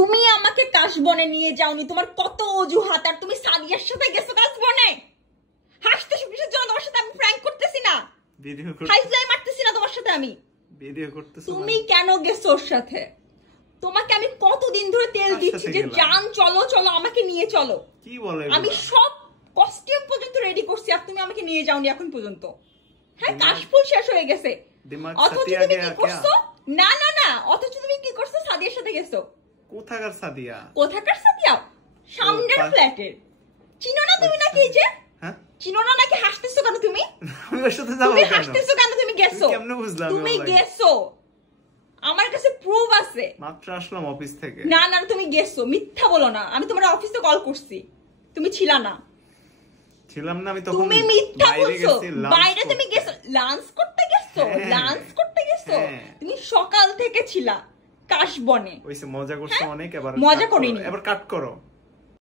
তুমি আমাকে কাশবনে নিয়ে যাওনি, তোমার কত অজুহাত। আর তুমি সাদিয়ার সাথে গেছো কাশবনে, হাসতে কিসের জন্য? তোমার সাথে আমি প্র্যাঙ্ক করতেছি না, হাইফ্লাই মারতেছি না তোমার সাথে আমি, ভিডিও করতেছি। তুমি কেন গেছো ওর সাথে? তোমাকে আমি কতদিন ধরে তেল দিচ্ছি যে জান চলো চলো আমাকে নিয়ে চলো, কি বলে, আমি সব কস্টিউম পর্যন্ত রেডি করছি আর তুমি আমাকে নিয়ে যাওনি এখন পর্যন্ত। হ্যাঁ, কাশফুল শেষ হয়ে গেছে, অথচ তুমি কি করছো? না না না, অথচ তুমি কি করছো? সাদিয়ার সাথে গেছো। কোথাকার সাদিয়া? কোথাকার সাদিয়া? সামনের ফ্ল্যাটের। চিনো না তুমি নাকি? এই যে চিনো না নাকি? হাসতেছো কেন তুমি? আমি ওর সাথে যাব কেন? তুমি হাসতেছো কেন? তুমি গেছো, কেমনে বুঝলাম? তুমি গেছো, আমার কাছে প্রুফ আছে। মাত্র আসলাম অফিস থেকে। না না, তুমি গেছো, মিথ্যা বলো না। আমি তোমার অফিসে কল করছি, তুমি ছিলা না। ছিলাম না আমি তখন। তুমি মিথ্যা বলছো। বাইরে তুমি গেছো, লাঞ্চ করতে গেছো, লাঞ্চ করতে গেছো। তুমি সকাল থেকে ছিলা কাশবনে। ওইসে মজা করছো অনেক, এবার মজা করিনি, এবার কাট করো।